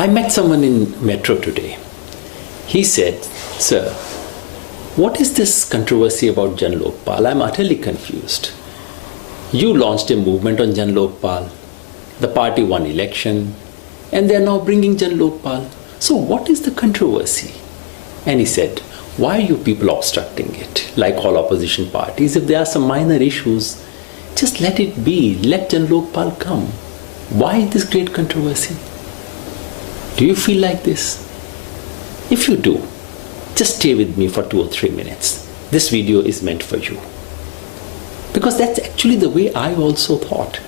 I met someone in metro today. He said, "Sir, what is this controversy about Jan Lokpal? I'm utterly confused. You launched a movement on Jan Lokpal. The party won election and they're now bringing Jan Lokpal. So what is the controversy?" And he said, "Why are you people obstructing it? Like all opposition parties, if there are some minor issues, just let it be. Let Jan Lokpal come. Why this great controversy?" Do you feel like this? If you do, just stay with me for 2 or 3 minutes. This video is meant for you. Because that's actually the way I also thought.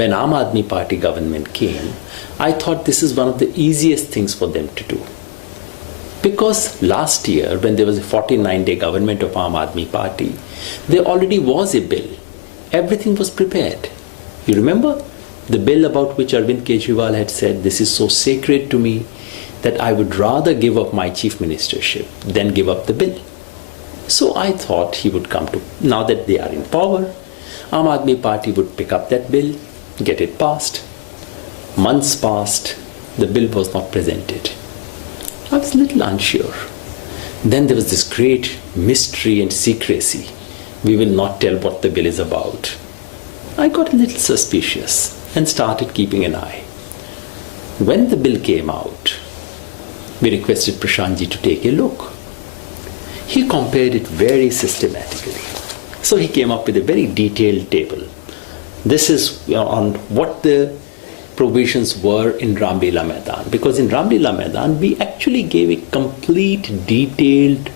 When Aam Aadmi Party government came, I thought this is one of the easiest things for them to do. Because last year, when there was a 49-day government of Aam Aadmi Party, there already was a bill. Everything was prepared. You remember? The bill about which Arvind Kejriwal had said, "This is so sacred to me that I would rather give up my chief ministership than give up the bill." So I thought he would come to, now that they are in power, Aam Aadmi Party would pick up that bill, get it passed. Months passed, the bill was not presented. I was a little unsure. Then there was this great mystery and secrecy. We will not tell what the bill is about. I got a little suspicious and started keeping an eye. When the bill came out, we requested Prashant ji to take a look. He compared it very systematically. So he came up with a very detailed table. This is on what the provisions were in Ramlila Maidan. Because in Ramlila Maidan, we actually gave a complete, detailed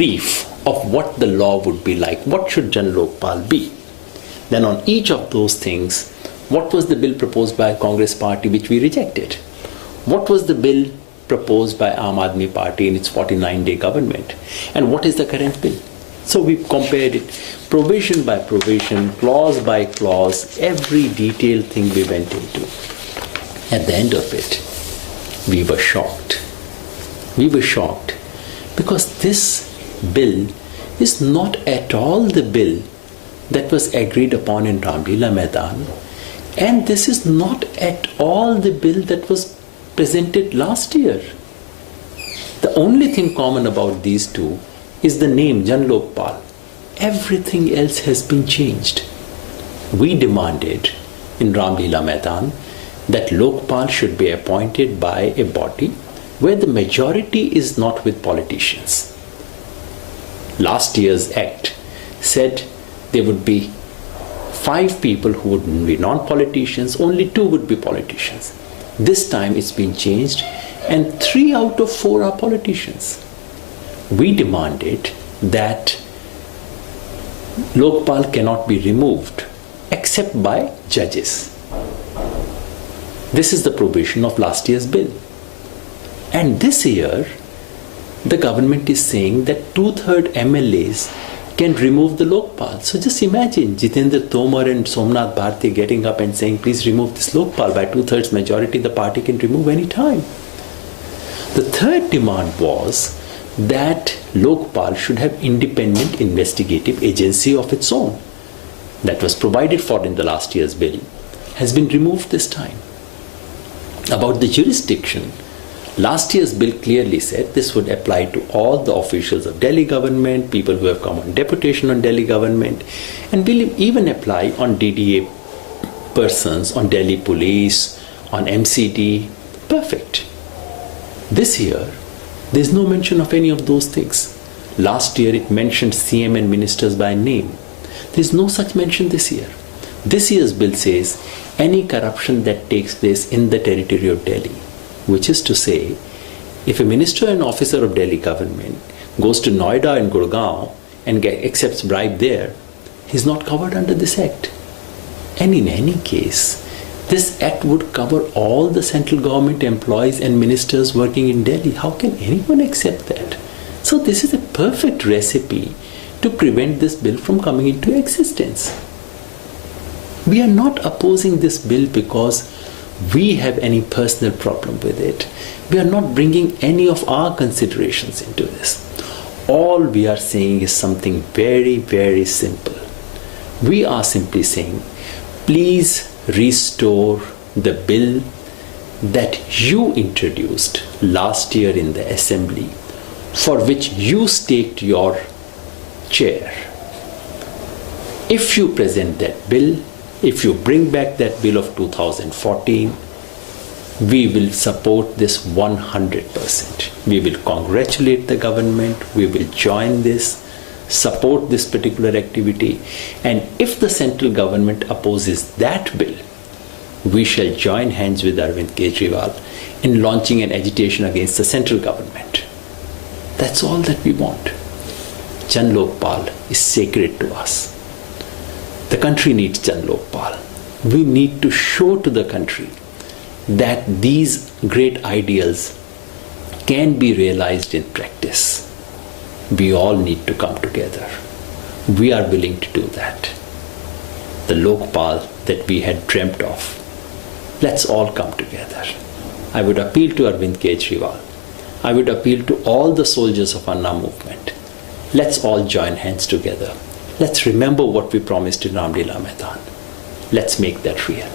brief of what the law would be like. What should Jan Lokpal be? Then on each of those things, what was the bill proposed by Congress Party which we rejected? What was the bill proposed by Aam Aadmi Party in its 49-day government? And what is the current bill? So we compared it provision by provision, clause by clause, every detailed thing we went into. At the end of it, we were shocked. We were shocked because this bill is not at all the bill that was agreed upon in Ramlila Maidan, and this is not at all the bill that was presented last year. The only thing common about these two is the name Jan Lokpal. Everything else has been changed. We demanded in Ramlila Maidan that Lokpal should be appointed by a body where the majority is not with politicians. Last year's act said there would be 5 people who would be non-politicians, only 2 would be politicians. This time it's been changed and 3 out of 4 are politicians. We demanded that Lokpal cannot be removed except by judges. This is the provision of last year's bill. And this year, the government is saying that 2/3 MLAs can remove the Lokpal. So just imagine Jitendra Tomar and Somnath Bharti getting up and saying, "Please remove this Lokpal." By 2/3 majority, the party can remove any time. The third demand was that Lokpal should have independent investigative agency of its own. That was provided for in the last year's bill, has been removed this time. About the jurisdiction, last year's bill clearly said this would apply to all the officials of Delhi government, people who have come on deputation on Delhi government, and will even apply on DDA persons, on Delhi police, on MCD. Perfect. This year, there's no mention of any of those things. Last year, it mentioned CM and ministers by name. There's no such mention this year. This year's bill says any corruption that takes place in the territory of Delhi, which is to say, if a minister and officer of Delhi government goes to Noida and Gurgaon and accepts bribe there, he's not covered under this act. And in any case, this act would cover all the central government employees and ministers working in Delhi. How can anyone accept that? So this is a perfect recipe to prevent this bill from coming into existence. We are not opposing this bill because we have any personal problem with it. We are not bringing any of our considerations into this. All we are saying is something very, very simple. We are simply saying, please restore the bill that you introduced last year in the assembly, for which you staked your chair. If you present that bill, if you bring back that bill of 2014, we will support this 100%. We will congratulate the government, we will join this, support this particular activity, and if the central government opposes that bill, we shall join hands with Arvind Kejriwal in launching an agitation against the central government. That's all that we want. Jan Lokpal is sacred to us. The country needs Jan Lokpal. We need to show to the country that these great ideals can be realized in practice. We all need to come together. We are willing to do that. The Lokpal that we had dreamt of. Let's all come together. I would appeal to Arvind Kejriwal. I would appeal to all the soldiers of Anna movement. Let's all join hands together. Let's remember what we promised in Ramlila Maidan. Let's make that real.